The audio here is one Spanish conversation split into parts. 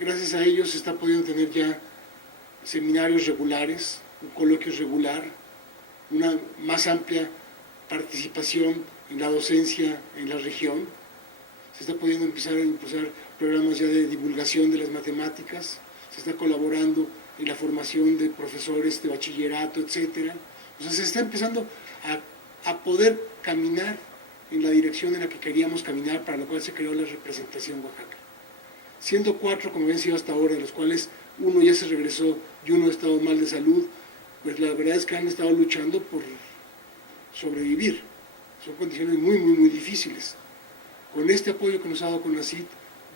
gracias a ellos se está pudiendo tener ya seminarios regulares, un coloquio regular, una más amplia participación en la docencia en la región. Se está pudiendo empezar a impulsar programas ya de divulgación de las matemáticas, se está colaborando en la formación de profesores de bachillerato, etc. O sea, se está empezando a poder caminar en la dirección en la que queríamos caminar, para lo cual se creó la representación Oaxaca. Siendo 4, como habían sido hasta ahora, de los cuales uno ya se regresó y uno ha estado mal de salud, pues la verdad es que han estado luchando por sobrevivir. Son condiciones muy, muy, muy difíciles. Con este apoyo que nos ha dado CONACYT,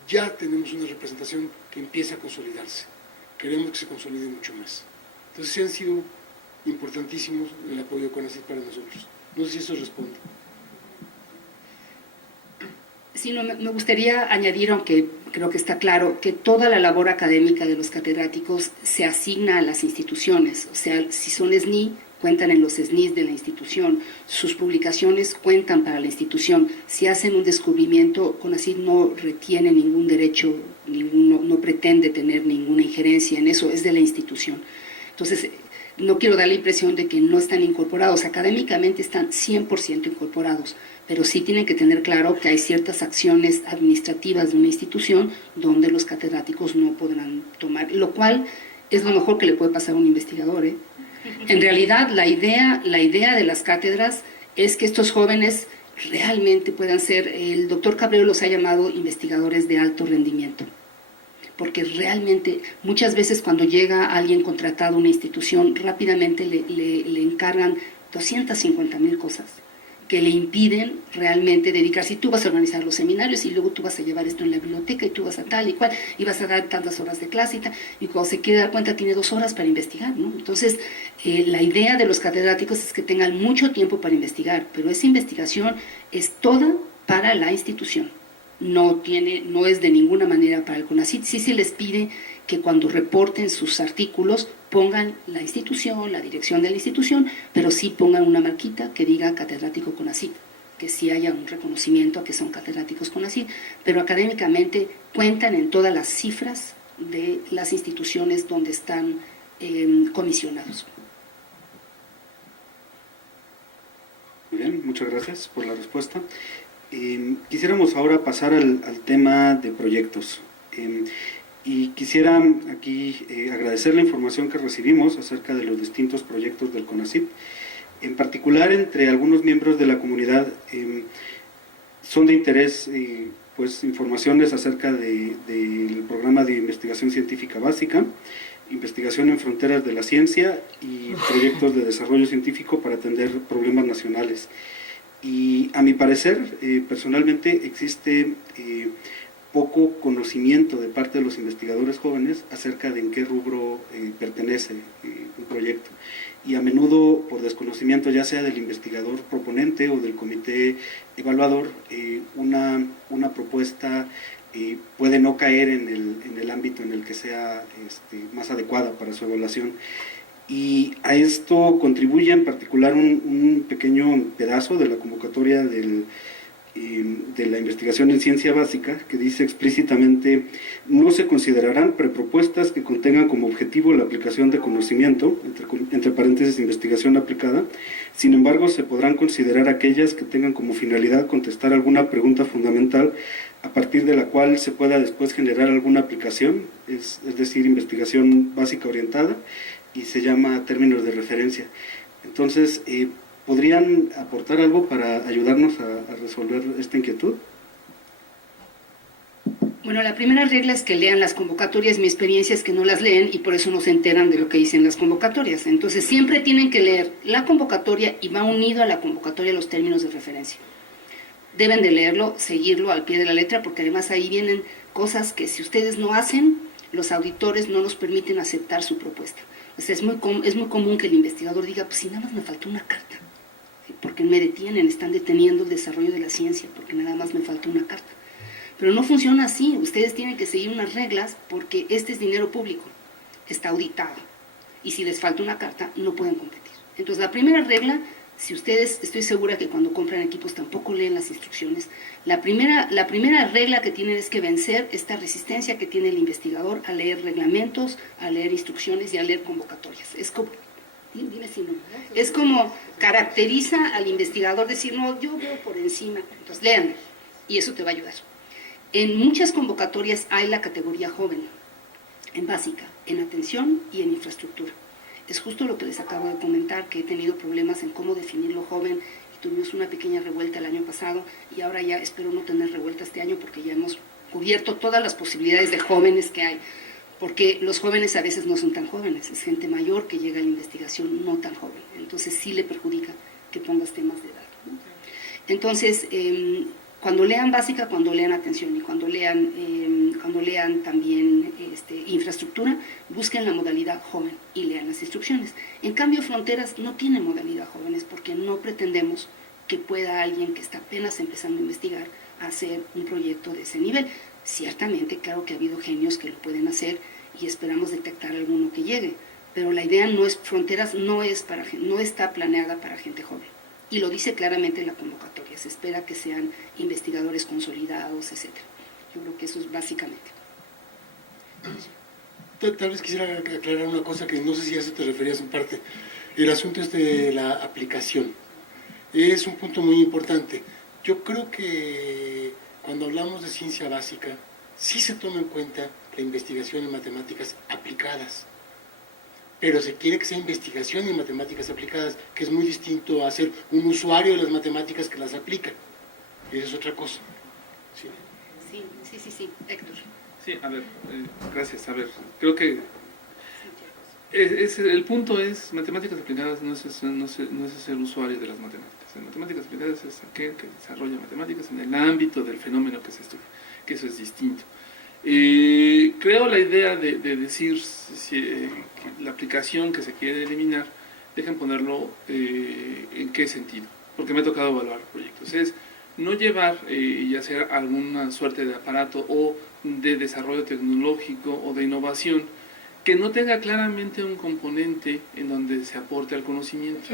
ya tenemos una representación que empieza a consolidarse. Queremos que se consolide mucho más. Entonces, sí han sido importantísimos el apoyo de CONACYT para nosotros. No sé si eso responde. Sí, no, me gustaría añadir, aunque creo que está claro, que toda la labor académica de los catedráticos se asigna a las instituciones. O sea, si son SNI, cuentan en los SNIs de la institución, sus publicaciones cuentan para la institución. Si hacen un descubrimiento, CONACYT no retiene ningún derecho, no pretende tener ninguna injerencia en eso, es de la institución. Entonces, no quiero dar la impresión de que no están incorporados, académicamente están 100% incorporados, pero sí tienen que tener claro que hay ciertas acciones administrativas de una institución donde los catedráticos no podrán tomar, lo cual es lo mejor que le puede pasar a un investigador, ¿eh? En realidad, la idea de las cátedras es que estos jóvenes realmente puedan ser, el doctor Cabrero los ha llamado investigadores de alto rendimiento, porque realmente muchas veces cuando llega alguien contratado a una institución, rápidamente le encargan 250,000 cosas que le impiden realmente dedicarse. Y tú vas a organizar los seminarios y luego tú vas a llevar esto en la biblioteca y tú vas a tal y cual y vas a dar tantas horas de clase y tal, y cuando se quiere dar cuenta tiene 2 horas para investigar, ¿no? Entonces, la idea de los catedráticos es que tengan mucho tiempo para investigar, pero esa investigación es toda para la institución. No es de ninguna manera para el CONACYT. Sí se les pide que cuando reporten sus artículos pongan la institución, la dirección de la institución, pero sí pongan una marquita que diga catedrático CONACYT, que sí haya un reconocimiento a que son catedráticos CONACYT, pero académicamente cuentan en todas las cifras de las instituciones donde están comisionados. Muy bien, muchas gracias por la respuesta. Quisiéramos ahora pasar al tema de proyectos. Y quisiera aquí agradecer la información que recibimos acerca de los distintos proyectos del CONACYT. En particular, entre algunos miembros de la comunidad son de interés pues, informaciones acerca del programa de investigación científica básica, investigación en fronteras de la ciencia y proyectos de desarrollo científico para atender problemas nacionales. Y a mi parecer, personalmente, existe poco conocimiento de parte de los investigadores jóvenes acerca de en qué rubro pertenece un proyecto. Y a menudo, por desconocimiento ya sea del investigador proponente o del comité evaluador, una propuesta puede no caer en el ámbito en el que sea más adecuada para su evaluación. Y a esto contribuye en particular un pequeño pedazo de la convocatoria de la investigación en ciencia básica, que dice explícitamente: no se considerarán prepropuestas que contengan como objetivo la aplicación de conocimiento, entre paréntesis investigación aplicada. Sin embargo, se podrán considerar aquellas que tengan como finalidad contestar alguna pregunta fundamental a partir de la cual se pueda después generar alguna aplicación, es decir, investigación básica orientada, y se llama términos de referencia. Entonces, ¿podrían aportar algo para ayudarnos a resolver esta inquietud? Bueno, la primera regla es que lean las convocatorias. Mi experiencia es que no las leen y por eso no se enteran de lo que dicen las convocatorias. Entonces, siempre tienen que leer la convocatoria y va unido a la convocatoria los términos de referencia. Deben de leerlo, seguirlo al pie de la letra, porque además ahí vienen cosas que si ustedes no hacen, los auditores no nos permiten aceptar su propuesta. O sea, es muy común que el investigador diga: pues si nada más me faltó una carta, ¿sí? Porque me detienen, están deteniendo el desarrollo de la ciencia, porque nada más me faltó una carta. Pero no funciona así, ustedes tienen que seguir unas reglas, porque este es dinero público, está auditado, y si les falta una carta, no pueden competir. Entonces, la primera regla, Si ustedes, estoy segura que cuando compran equipos tampoco leen las instrucciones, la primera regla que tienen es que vencer esta resistencia que tiene el investigador a leer reglamentos, a leer instrucciones y a leer convocatorias. Es como, dime si no, es como caracteriza al investigador decir, no, yo veo por encima, entonces léanlo, y eso te va a ayudar. En muchas convocatorias hay la categoría joven, en básica, en atención y en infraestructura. Es justo lo que les acabo de comentar, que he tenido problemas en cómo definirlo joven, y tuvimos una pequeña revuelta el año pasado, y ahora ya espero no tener revuelta este año porque ya hemos cubierto todas las posibilidades de jóvenes que hay, porque los jóvenes a veces no son tan jóvenes, es gente mayor que llega a la investigación no tan joven, entonces sí le perjudica que pongas temas de edad, ¿no? Entonces, cuando lean básica, cuando lean atención y cuando lean también infraestructura, busquen la modalidad joven y lean las instrucciones. En cambio, fronteras no tiene modalidad jóvenes porque no pretendemos que pueda alguien que está apenas empezando a investigar hacer un proyecto de ese nivel. Ciertamente, claro que ha habido genios que lo pueden hacer y esperamos detectar alguno que llegue, pero la idea no es, fronteras no está planeada para gente joven. Y lo dice claramente en la convocatoria, se espera que sean investigadores consolidados, etc. Yo creo que eso es básicamente. Tal vez quisiera aclarar una cosa que no sé si a eso te referías en parte. El asunto es de la aplicación. Es un punto muy importante. Yo creo que cuando hablamos de ciencia básica, sí se toma en cuenta la investigación en matemáticas aplicadas. Pero se quiere que sea investigación en matemáticas aplicadas, que es muy distinto a ser un usuario de las matemáticas que las aplica. Y eso es otra cosa. Sí, Héctor. Sí, a ver, gracias. A ver, creo que el punto es, matemáticas aplicadas no es ser usuario de las matemáticas. En matemáticas aplicadas es aquel que desarrolla matemáticas en el ámbito del fenómeno que se estudia, que eso es distinto. Creo la idea de decir la aplicación que se quiere eliminar, dejen ponerlo en qué sentido, porque me ha tocado evaluar proyectos. Es no llevar y hacer alguna suerte de aparato o de desarrollo tecnológico o de innovación que no tenga claramente un componente en donde se aporte al conocimiento,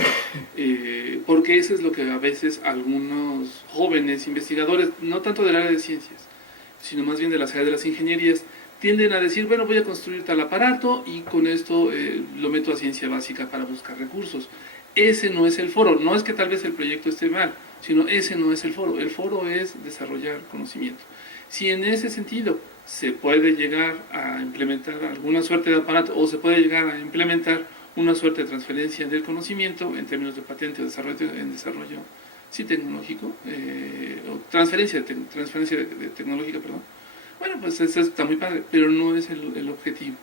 porque eso es lo que a veces algunos jóvenes investigadores, no tanto del área de ciencias, sino más bien de las áreas de las ingenierías, tienden a decir, bueno, voy a construir tal aparato y con esto lo meto a ciencia básica para buscar recursos. Ese no es el foro, no es que tal vez el proyecto esté mal, sino ese no es el foro es desarrollar conocimiento. Si en ese sentido se puede llegar a implementar alguna suerte de aparato o se puede llegar a implementar una suerte de transferencia del conocimiento en términos de patente o desarrollo sí, tecnológico, o transferencia tecnológica, perdón. Bueno, pues eso está muy padre, pero no es el objetivo.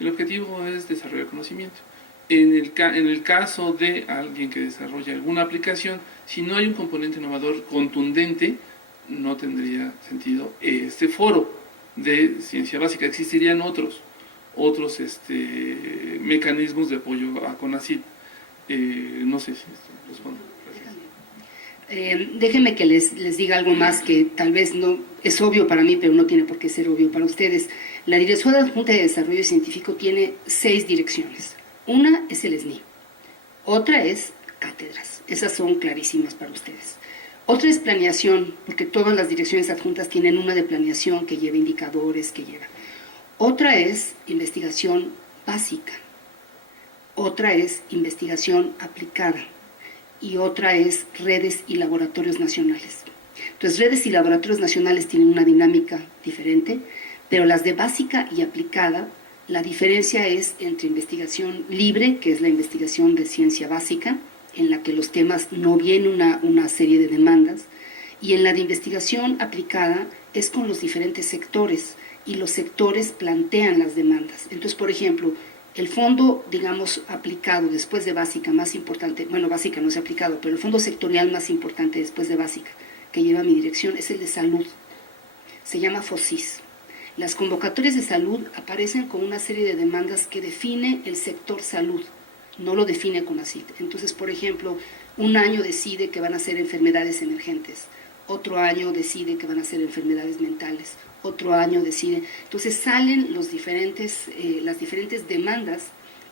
El objetivo es desarrollar conocimiento. En el caso de alguien que desarrolla alguna aplicación, si no hay un componente innovador contundente, no tendría sentido este foro de ciencia básica. Existirían otros mecanismos de apoyo a CONACYT. No sé si esto responde. Déjenme que les diga algo más que tal vez no es obvio para mí, pero no tiene por qué ser obvio para ustedes. La Dirección Adjunta de Desarrollo Científico tiene 6 direcciones. Una es el SNI, otra es cátedras, esas son clarísimas para ustedes. Otra es planeación, porque todas las direcciones adjuntas tienen una de planeación que lleva indicadores, que lleva. Otra es investigación básica, otra es investigación aplicada y otra es redes y laboratorios nacionales. Entonces, redes y laboratorios nacionales tienen una dinámica diferente, pero las de básica y aplicada, la diferencia es entre investigación libre, que es la investigación de ciencia básica, en la que los temas no vienen una serie de demandas, y en la de investigación aplicada es con los diferentes sectores, y los sectores plantean las demandas. Entonces, por ejemplo, el fondo, digamos, aplicado después de básica más importante, bueno, básica no es aplicado, pero el fondo sectorial más importante después de básica, que lleva mi dirección, es el de salud. Se llama FOSIS. Las convocatorias de salud aparecen con una serie de demandas que define el sector salud, no lo define CONACYT. Entonces, por ejemplo, un año decide que van a ser enfermedades emergentes, otro año decide que van a ser enfermedades mentales, otro año decide. Entonces salen las diferentes demandas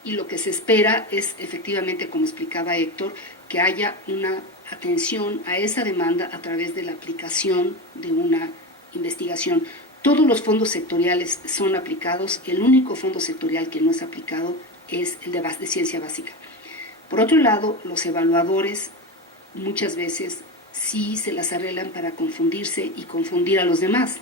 y lo que se espera es efectivamente, como explicaba Héctor, que haya una atención a esa demanda a través de la aplicación de una investigación. Todos los fondos sectoriales son aplicados, el único fondo sectorial que no es aplicado es el de ciencia básica. Por otro lado, los evaluadores muchas veces sí se las arreglan para confundirse y confundir a los demás.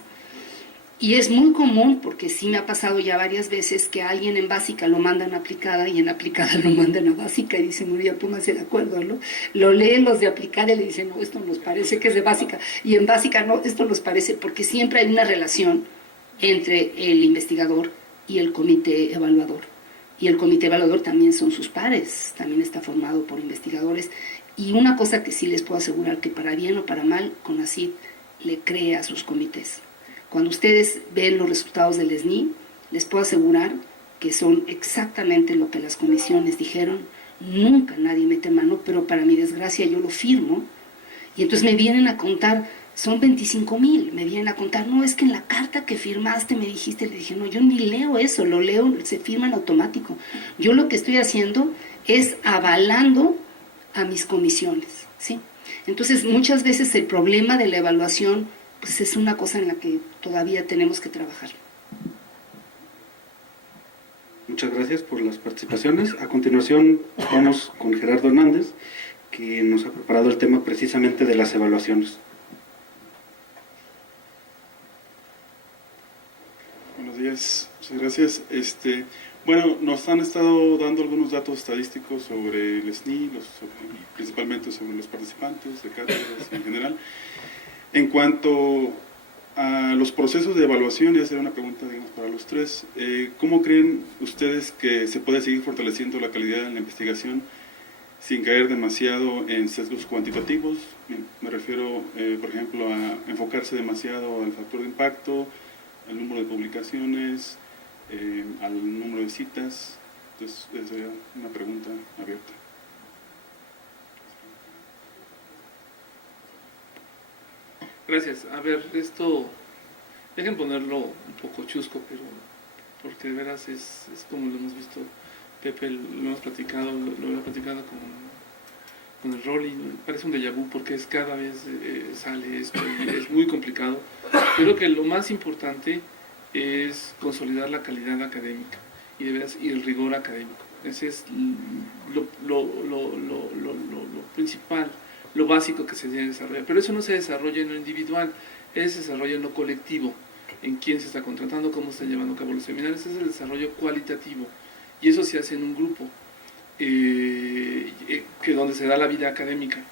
Y es muy común, porque sí me ha pasado ya varias veces, que a alguien en básica lo mandan a aplicada y en aplicada lo mandan a básica y dicen, ya pónganse de acuerdo, ¿no? Lo leen los de aplicada y le dicen, no, esto nos parece que es de básica, y en básica no, esto nos parece, porque siempre hay una relación entre el investigador y el comité evaluador. Y el comité evaluador también son sus pares, también está formado por investigadores. Y una cosa que sí les puedo asegurar, que para bien o para mal, CONACYT le cree a sus comités. Cuando ustedes ven los resultados del SNI, les puedo asegurar que son exactamente lo que las comisiones dijeron. Nunca nadie mete mano, pero para mi desgracia yo lo firmo. Y entonces me vienen a contar, son 25,000, me vienen a contar, no, es que en la carta que firmaste me dijiste, le dije, no, yo ni leo eso, lo leo, se firma en automático. Yo lo que estoy haciendo es avalando a mis comisiones, ¿sí? Entonces, muchas veces el problema de la evaluación pues es una cosa en la que todavía tenemos que trabajar. Muchas gracias por las participaciones. A continuación vamos con Gerardo Hernández, que nos ha preparado el tema precisamente de las evaluaciones. Buenos días, muchas gracias. Bueno, nos han estado dando algunos datos estadísticos sobre el SNI, principalmente sobre los participantes de cátedras en general. En cuanto a los procesos de evaluación, y hacer una pregunta, digamos, para los tres, ¿cómo creen ustedes que se puede seguir fortaleciendo la calidad en la investigación sin caer demasiado en sesgos cuantitativos? Me refiero, por ejemplo, a enfocarse demasiado al factor de impacto, al número de publicaciones, al número de citas. Entonces, esa sería una pregunta abierta. Gracias. A ver, esto, dejen ponerlo un poco chusco, pero porque de veras es como lo hemos visto, Pepe, lo hemos platicado, lo he platicado con el Rolly, parece un déjà vu porque es cada vez sale esto y es muy complicado. Creo que lo más importante es consolidar la calidad académica y de veras y el rigor académico. Ese es lo principal, lo básico que se debe desarrollar, pero eso no se desarrolla en lo individual, eso se desarrolla en lo colectivo, en quién se está contratando, cómo se están llevando a cabo los seminarios. Ese es el desarrollo cualitativo y eso se hace en un grupo, que donde se da la vida académica.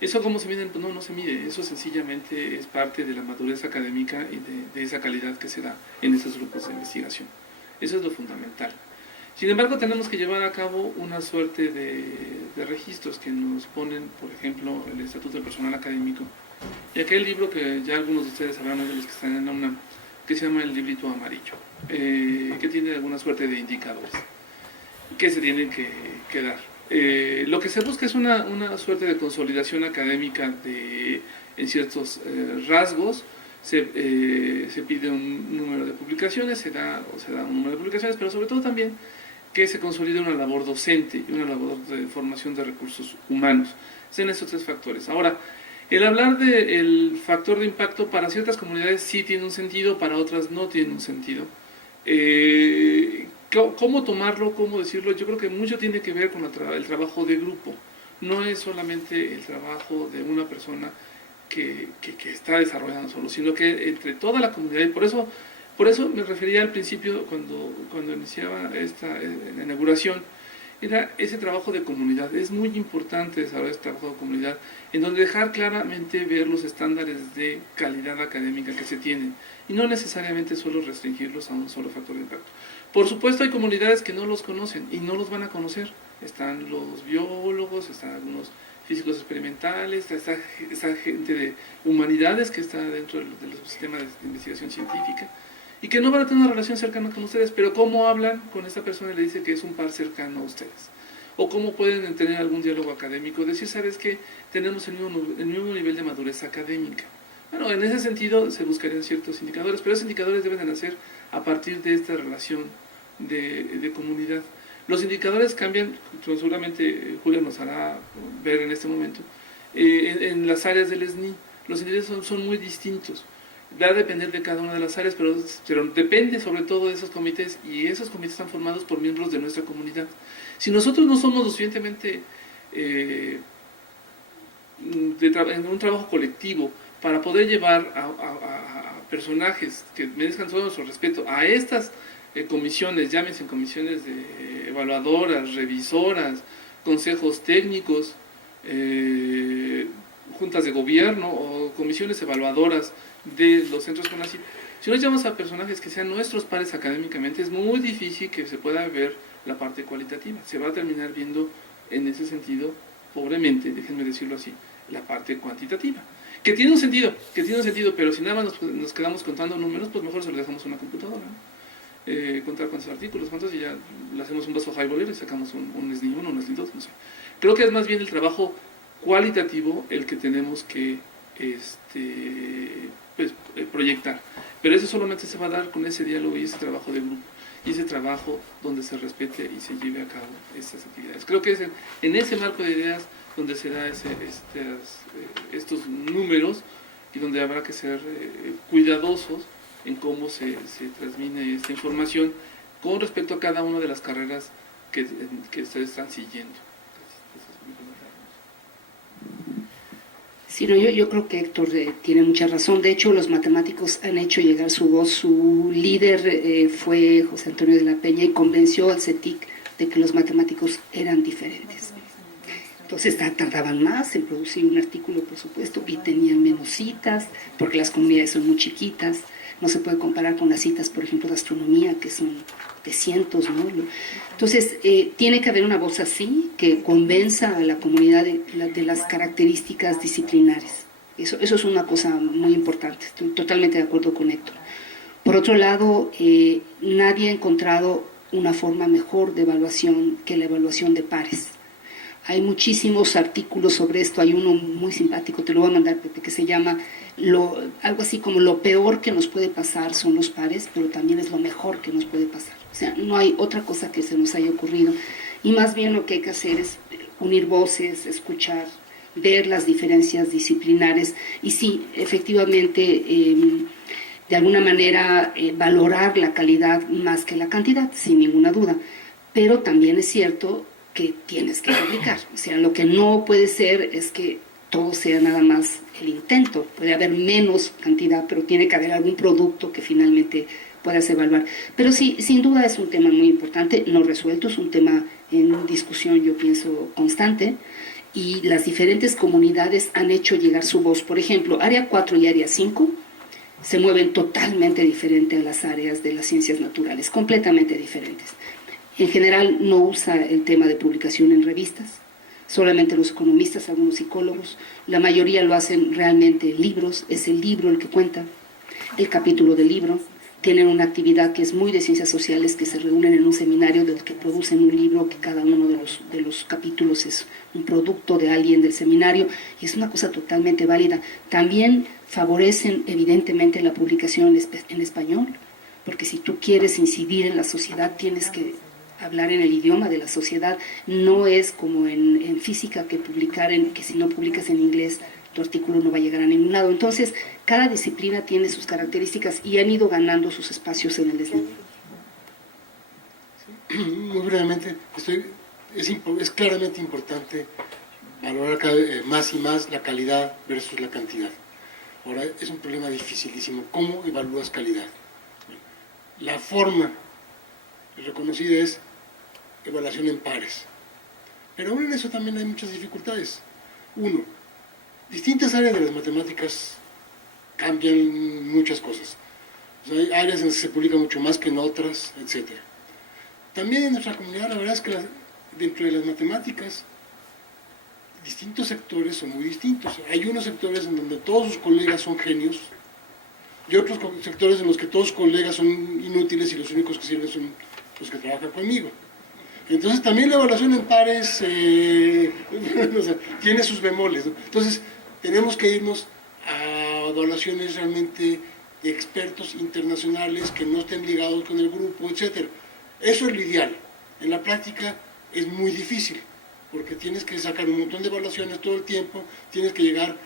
¿Eso cómo se mide? No se mide, eso sencillamente es parte de la madurez académica y de esa calidad que se da en esos grupos de investigación. Eso es lo fundamental. Sin embargo, tenemos que llevar a cabo una suerte de registros que nos ponen, por ejemplo, el Estatuto del Personal Académico, y aquel libro que ya algunos de ustedes sabrán, de los que están en la UNAM, que se llama el librito amarillo, que tiene alguna suerte de indicadores que se tienen que dar. Lo que se busca es una suerte de consolidación académica en ciertos rasgos. Se pide un número de publicaciones, se da un número de publicaciones, pero sobre todo también que se consolide una labor docente y una labor de formación de recursos humanos. Son esos tres factores. Ahora, el hablar del factor de impacto para ciertas comunidades sí tiene un sentido, para otras no tiene un sentido. ¿Cómo tomarlo? ¿Cómo decirlo? Yo creo que mucho tiene que ver con el trabajo de grupo. No es solamente el trabajo de una persona que está desarrollando solo, sino que entre toda la comunidad. Y por eso me refería al principio, cuando iniciaba la inauguración, era ese trabajo de comunidad. Es muy importante desarrollar este trabajo de comunidad, en donde dejar claramente ver los estándares de calidad académica que se tienen, y no necesariamente solo restringirlos a un solo factor de impacto. Por supuesto, hay comunidades que no los conocen y no los van a conocer. Están los biólogos, están algunos físicos experimentales, está gente de humanidades que está dentro de los sistemas de investigación científica y que no van a tener una relación cercana con ustedes, pero cómo hablan con esta persona y le dice que es un par cercano a ustedes, o cómo pueden tener algún diálogo académico, decir, ¿sabes qué? Tenemos el mismo nivel de madurez académica. Bueno, en ese sentido se buscarían ciertos indicadores, pero esos indicadores deben de nacer a partir de esta relación de comunidad. Los indicadores cambian, seguramente Julia nos hará ver en este momento, en las áreas del SNI. Los indicadores son muy distintos. Va a depender de cada una de las áreas, pero depende sobre todo de esos comités, y esos comités están formados por miembros de nuestra comunidad. Si nosotros no somos lo suficientemente en un trabajo colectivo para poder llevar a personajes que merezcan todo nuestro respeto a estas comisiones, llámense comisiones de evaluadoras, revisoras, consejos técnicos, juntas de gobierno o comisiones evaluadoras de los centros CONACYT. Si nos llamamos a personajes que sean nuestros pares académicamente, es muy difícil que se pueda ver la parte cualitativa. Se va a terminar viendo en ese sentido, pobremente, déjenme decirlo así, la parte cuantitativa. Que tiene un sentido, pero si nada más nos quedamos contando números, pues mejor se lo dejamos a una computadora, ¿no? Contar cuántos artículos, cuántos, y ya le hacemos un vaso highballer y sacamos un SNI 1, un SNI 2, no sé. Creo que es más bien el trabajo cualitativo el que tenemos que proyectar. Pero eso solamente se va a dar con ese diálogo y ese trabajo de grupo, y ese trabajo donde se respete y se lleve a cabo estas actividades. Creo que es en ese marco de ideas donde se da estos números, y donde habrá que ser cuidadosos en cómo se transmite esta información con respecto a cada una de las carreras que ustedes están siguiendo. Sí, no, yo creo que Héctor tiene mucha razón. De hecho, los matemáticos han hecho llegar su voz. Su líder fue José Antonio de la Peña, y convenció al CETIC de que los matemáticos eran diferentes. Entonces tardaban más en producir un artículo, por supuesto, y tenían menos citas, porque las comunidades son muy chiquitas. No se puede comparar con las citas, por ejemplo, de astronomía, que son de cientos, ¿no? Entonces, tiene que haber una voz así, que convenza a la comunidad de las características disciplinares. Eso es una cosa muy importante. Estoy totalmente de acuerdo con Héctor. Por otro lado, nadie ha encontrado una forma mejor de evaluación que la evaluación de pares. Hay muchísimos artículos sobre esto. Hay uno muy simpático, te lo voy a mandar, Pepe, que se llama algo así como: lo peor que nos puede pasar son los pares, pero también es lo mejor que nos puede pasar. O sea, no hay otra cosa que se nos haya ocurrido. Y más bien lo que hay que hacer es unir voces, escuchar, ver las diferencias disciplinares, y sí, efectivamente, de alguna manera valorar la calidad más que la cantidad, sin ninguna duda. Pero también es cierto que tienes que publicar. O sea, lo que no puede ser es que todo sea nada más el intento. Puede haber menos cantidad, pero tiene que haber algún producto que finalmente puedas evaluar. Pero sí, sin duda es un tema muy importante, no resuelto, es un tema en discusión, yo pienso, constante, y las diferentes comunidades han hecho llegar su voz. Por ejemplo, Área 4 y Área 5 se mueven totalmente diferente a las áreas de las ciencias naturales, completamente diferentes. En general no usa el tema de publicación en revistas, solamente los economistas, algunos psicólogos. La mayoría lo hacen realmente en libros, es el libro el que cuenta, el capítulo del libro. Tienen una actividad que es muy de ciencias sociales, que se reúnen en un seminario del que producen un libro, que cada uno de los capítulos es un producto de alguien del seminario, y es una cosa totalmente válida. También favorecen evidentemente la publicación en español, porque si tú quieres incidir en la sociedad tienes que hablar en el idioma de la sociedad. No es como en física, que que si no publicas en inglés tu artículo no va a llegar a ningún lado. Entonces, cada disciplina tiene sus características y han ido ganando sus espacios en el SNI. Muy brevemente, es claramente importante valorar más y más la calidad versus la cantidad. Ahora, es un problema dificilísimo. ¿Cómo evalúas calidad? La forma reconocida es evaluación en pares. Pero aún en eso también hay muchas dificultades. Uno, distintas áreas de las matemáticas cambian muchas cosas. O sea, hay áreas en las que se publica mucho más que en otras, etc. También en nuestra comunidad, la verdad es que dentro de las matemáticas, distintos sectores son muy distintos. Hay unos sectores en donde todos sus colegas son genios, y otros sectores en los que todos sus colegas son inútiles y los únicos que sirven son los que trabajan conmigo. Entonces también la evaluación en pares o sea, tiene sus bemoles, ¿no? Entonces tenemos que irnos a evaluaciones realmente de expertos internacionales que no estén ligados con el grupo, etc. Eso es lo ideal. En la práctica es muy difícil, porque tienes que sacar un montón de evaluaciones todo el tiempo, tienes que llegar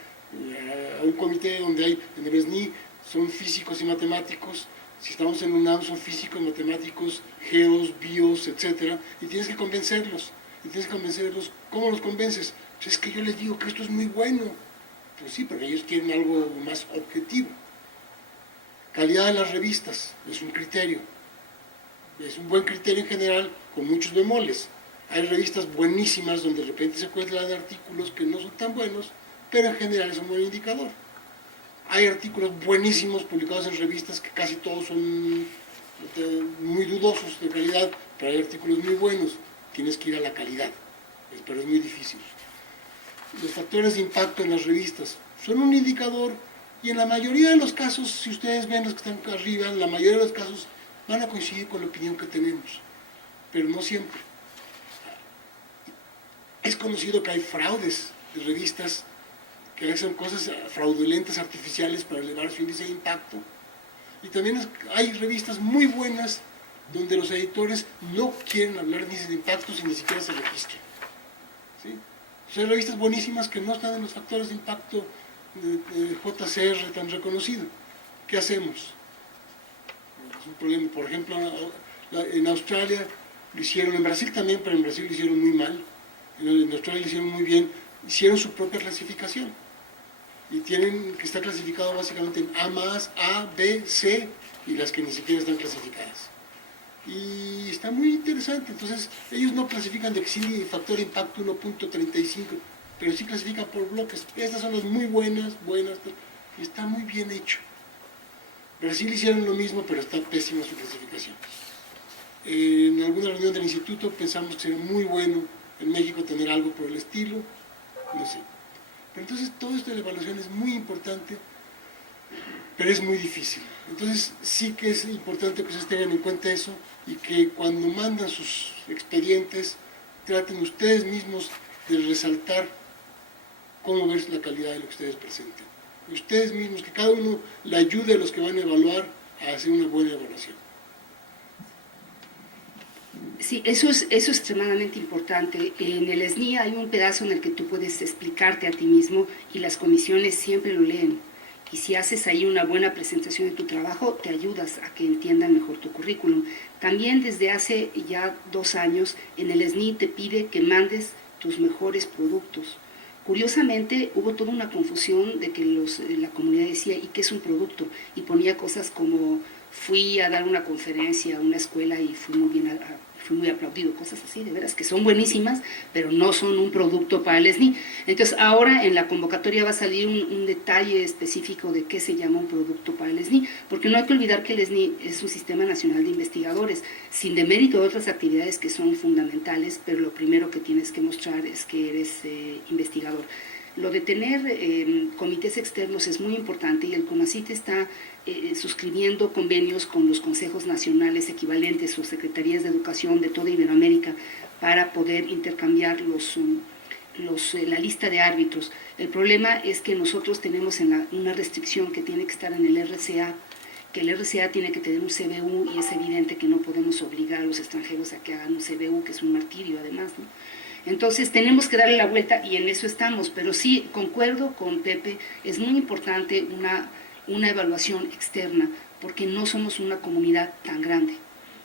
a un comité donde hay, en el SNI son físicos y matemáticos, si estamos en UNAM son físicos, matemáticos, geos, bios, etc. Y tienes que convencerlos. ¿Cómo los convences? Pues es que yo les digo que esto es muy bueno. Pues sí, porque ellos quieren algo más objetivo. Calidad de las revistas es un criterio. Es un buen criterio en general, con muchos bemoles. Hay revistas buenísimas donde de repente se cuelgan de artículos que no son tan buenos, pero en general es un buen indicador. Hay artículos buenísimos publicados en revistas que casi todos son muy dudosos de calidad, pero hay artículos muy buenos. Tienes que ir a la calidad, pero es muy difícil. Los factores de impacto en las revistas son un indicador y en la mayoría de los casos, si ustedes ven los que están arriba, en la mayoría de los casos van a coincidir con la opinión que tenemos, pero no siempre. Es conocido que hay fraudes de revistas que hacen cosas fraudulentas, artificiales para elevar su índice de impacto. Y también hay revistas muy buenas donde los editores no quieren hablar de índices de impacto y ni siquiera se registran. ¿Sí? Hay revistas buenísimas que no están en los factores de impacto de JCR tan reconocido. ¿Qué hacemos? Es un problema. Por ejemplo, en Australia lo hicieron, en Brasil también, pero en Brasil lo hicieron muy mal. En Australia lo hicieron muy bien. Hicieron su propia clasificación. Y tienen que estar clasificado básicamente en A+, A, B, C y las que ni siquiera están clasificadas. Y está muy interesante. Entonces, ellos no clasifican de sí factor de impacto 1.35, pero sí clasifican por bloques. Estas son las muy buenas, y está muy bien hecho. Brasil hicieron lo mismo, pero está pésima su clasificación. En alguna reunión del instituto pensamos que sería muy bueno en México tener algo por el estilo, no sé. Pero entonces todo esto de la evaluación es muy importante, pero es muy difícil. Entonces sí que es importante que ustedes tengan en cuenta eso y que cuando mandan sus expedientes traten ustedes mismos de resaltar cómo ver la calidad de lo que ustedes presenten. Ustedes mismos, que cada uno le ayude a los que van a evaluar a hacer una buena evaluación. Sí, eso es extremadamente importante. En el SNI hay un pedazo en el que tú puedes explicarte a ti mismo y las comisiones siempre lo leen. Y si haces ahí una buena presentación de tu trabajo, te ayudas a que entiendan mejor tu currículum. También desde hace ya 2 años, en el SNI te pide que mandes tus mejores productos. Curiosamente, hubo toda una confusión de que la comunidad decía, ¿y qué es un producto? Y ponía cosas como, fui a dar una conferencia a una escuela y fui muy aplaudido, cosas así, de veras, que son buenísimas, pero no son un producto para el SNI. Entonces, ahora en la convocatoria va a salir un detalle específico de qué se llama un producto para el SNI, porque no hay que olvidar que el SNI es un sistema nacional de investigadores, sin demérito de otras actividades que son fundamentales, pero lo primero que tienes que mostrar es que eres investigador. Lo de tener comités externos es muy importante y el CONACYT está suscribiendo convenios con los consejos nacionales equivalentes o secretarías de educación de toda Iberoamérica para poder intercambiar la lista de árbitros. El problema es que nosotros tenemos una restricción que tiene que estar en el RCA, que el RCA tiene que tener un CBU y es evidente que no podemos obligar a los extranjeros a que hagan un CBU, que es un martirio además, ¿no? Entonces tenemos que darle la vuelta y en eso estamos, pero sí, concuerdo con Pepe, es muy importante una evaluación externa, porque no somos una comunidad tan grande.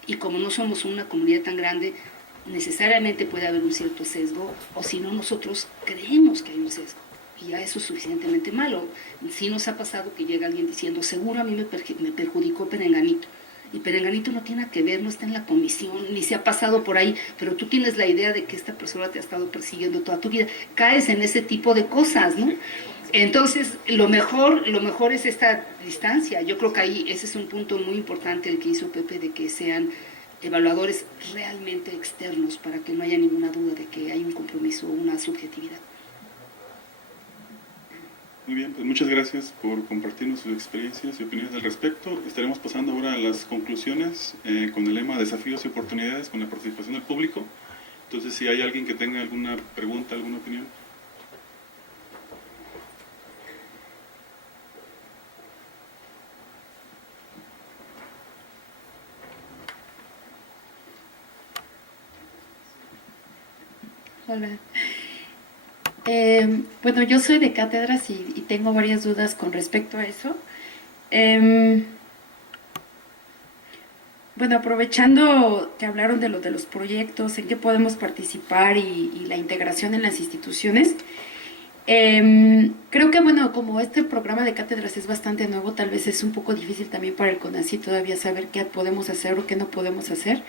Y como no somos una comunidad tan grande, necesariamente puede haber un cierto sesgo, o si no, nosotros creemos que hay un sesgo. Y ya eso es suficientemente malo. Sí nos ha pasado que llega alguien diciendo, seguro a mí me perjudicó Perenganito. Y Perenganito no tiene que ver, no está en la comisión, ni se ha pasado por ahí, pero tú tienes la idea de que esta persona te ha estado persiguiendo toda tu vida. Caes en ese tipo de cosas, ¿no? Entonces, lo mejor es esta distancia. Yo creo que ahí ese es un punto muy importante el que hizo Pepe, de que sean evaluadores realmente externos para que no haya ninguna duda de que hay un compromiso, una subjetividad. Muy bien, pues muchas gracias por compartirnos sus experiencias y opiniones al respecto. Estaremos pasando ahora a las conclusiones con el lema Desafíos y oportunidades con la participación del público. Entonces, si hay alguien que tenga alguna pregunta, alguna opinión. Hola. Bueno, yo soy de cátedras y tengo varias dudas con respecto a eso. Bueno, aprovechando que hablaron de los proyectos, en qué podemos participar y la integración en las instituciones, creo que, bueno, como este programa de cátedras es bastante nuevo, tal vez es un poco difícil también para el CONACYT todavía saber qué podemos hacer o qué no podemos hacer.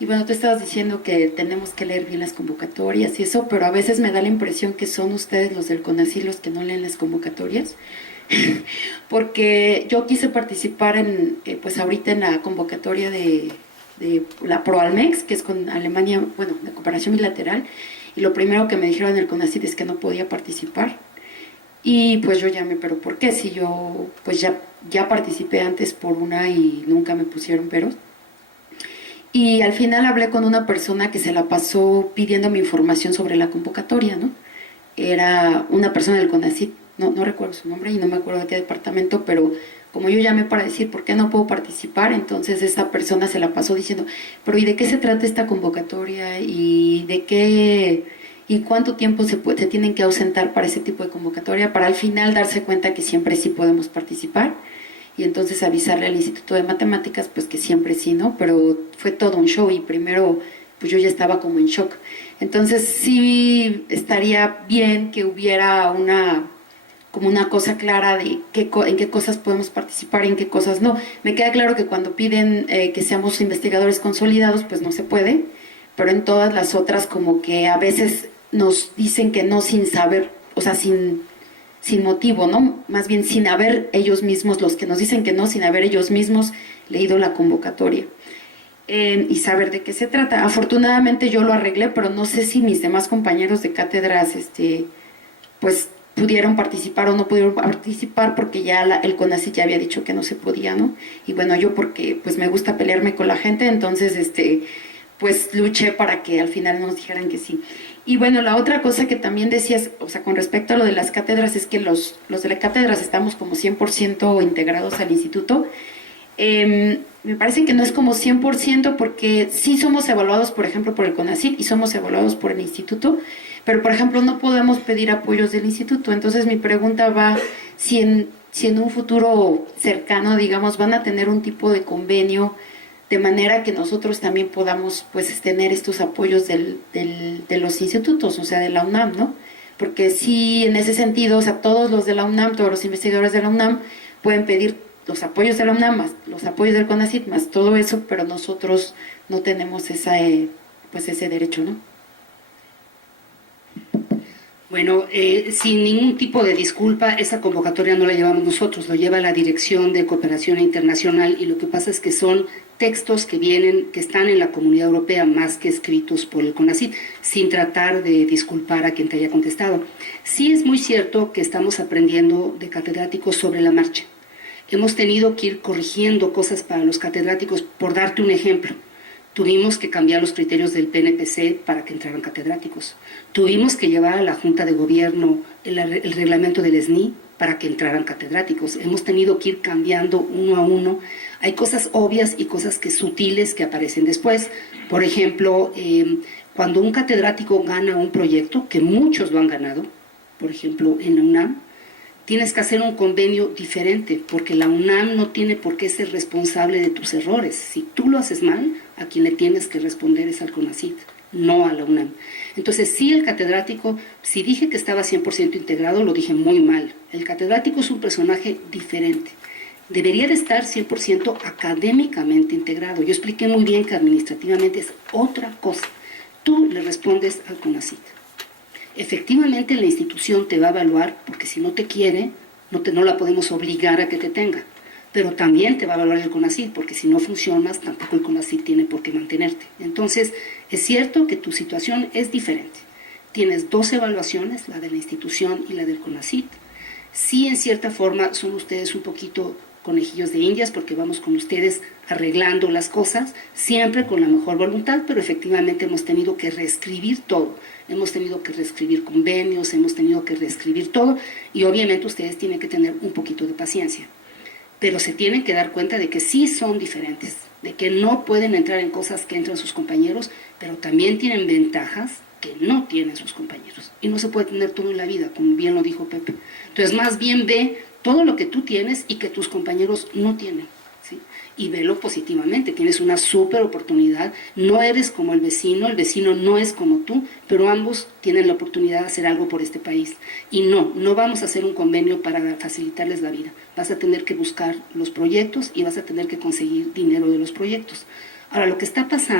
Y bueno, tú estabas diciendo que tenemos que leer bien las convocatorias y eso, pero a veces me da la impresión que son ustedes los del CONACYT los que no leen las convocatorias. Porque yo quise participar pues ahorita en la convocatoria de la ProAlmex, que es con Alemania, bueno, de cooperación bilateral, y lo primero que me dijeron en el CONACYT es que no podía participar. Y pues yo llamé, pero ¿por qué? Si yo pues ya participé antes por una y nunca me pusieron peros. Y al final hablé con una persona que se la pasó pidiéndome información sobre la convocatoria, ¿no? Era una persona del CONACYT, no recuerdo su nombre y no me acuerdo de qué departamento, pero como yo llamé para decir por qué no puedo participar, entonces esta persona se la pasó diciendo, pero ¿y de qué se trata esta convocatoria? ¿Y de qué y cuánto tiempo se tienen que ausentar para ese tipo de convocatoria? Para al final darse cuenta que siempre sí podemos participar y entonces avisarle al Instituto de Matemáticas pues que siempre sí, ¿no? Pero fue todo un show y primero pues yo ya estaba como en shock. Entonces sí estaría bien que hubiera como una cosa clara de en qué cosas podemos participar y en qué cosas no. Me queda claro que cuando piden que seamos investigadores consolidados, pues no se puede, pero en todas las otras como que a veces nos dicen que no sin saber, o sea, sin motivo, ¿no? Más bien sin haber ellos mismos, los que nos dicen que no, sin haber ellos mismos leído la convocatoria. Y saber de qué se trata. Afortunadamente yo lo arreglé, pero no sé si mis demás compañeros de cátedras, pues pudieron participar o no pudieron participar porque ya el CONACYT ya había dicho que no se podía, ¿no? Y bueno, yo porque pues me gusta pelearme con la gente, entonces pues luché para que al final nos dijeran que sí. Y bueno, la otra cosa que también decías, o sea, con respecto a lo de las cátedras, es que los de las cátedras estamos como 100% integrados al instituto. Me parece que no es como 100% porque sí somos evaluados, por ejemplo, por el CONACYT y somos evaluados por el instituto, pero por ejemplo no podemos pedir apoyos del instituto. Entonces mi pregunta va, si en un futuro cercano, digamos, van a tener un tipo de convenio de manera que nosotros también podamos pues tener estos apoyos de los institutos, o sea, de la UNAM, ¿no? Porque sí, en ese sentido, o sea, todos los de la UNAM, todos los investigadores de la UNAM pueden pedir los apoyos de la UNAM, más los apoyos del CONACYT, más todo eso, pero nosotros no tenemos pues ese derecho, ¿no? Bueno, sin ningún tipo de disculpa, esa convocatoria no la llevamos nosotros, lo lleva la Dirección de Cooperación Internacional y lo que pasa es que son textos que están en la Comunidad Europea más que escritos por el CONACYT, sin tratar de disculpar a quien te haya contestado. Sí es muy cierto que estamos aprendiendo de catedráticos sobre la marcha. Hemos tenido que ir corrigiendo cosas para los catedráticos, por darte un ejemplo. Tuvimos que cambiar los criterios del PNPC para que entraran catedráticos. Tuvimos que llevar a la Junta de Gobierno el reglamento del SNI para que entraran catedráticos. Hemos tenido que ir cambiando uno a uno. Hay cosas obvias y cosas sutiles que aparecen después. Por ejemplo, cuando un catedrático gana un proyecto, que muchos lo han ganado, por ejemplo, en la UNAM, tienes que hacer un convenio diferente, porque la UNAM no tiene por qué ser responsable de tus errores. Si tú lo haces mal, a quien le tienes que responder es al CONACYT, no a la UNAM. Entonces, sí, el catedrático, si dije que estaba 100% integrado, lo dije muy mal. El catedrático es un personaje diferente. Debería de estar 100% académicamente integrado. Yo expliqué muy bien que administrativamente es otra cosa. Tú le respondes al CONACYT. Efectivamente la institución te va a evaluar, porque si no te quiere, no la podemos obligar a que te tenga, pero también te va a evaluar el CONACYT, porque si no funcionas, tampoco el CONACYT tiene por qué mantenerte. Entonces, es cierto que tu situación es diferente. Tienes dos evaluaciones, la de la institución y la del CONACYT. Sí, en cierta forma, son ustedes un poquito conejillos de indias, porque vamos con ustedes arreglando las cosas, siempre con la mejor voluntad, pero efectivamente hemos tenido que reescribir todo. Hemos tenido que reescribir convenios, hemos tenido que reescribir todo y obviamente ustedes tienen que tener un poquito de paciencia. pero se tienen que dar cuenta de que sí son diferentes, de que no pueden entrar en cosas que entran sus compañeros, pero también tienen ventajas que no tienen sus compañeros. Y no se puede tener todo en la vida, como bien lo dijo Pepe. Entonces, más bien ve todo lo que tú tienes y que tus compañeros no tienen, ¿sí? Y velo positivamente, tienes una súper oportunidad, no eres como el vecino no es como tú, pero ambos tienen la oportunidad de hacer algo por este país. Y no vamos a hacer un convenio para facilitarles la vida, vas a tener que buscar los proyectos y vas a tener que conseguir dinero de los proyectos. Ahora, lo que está pasando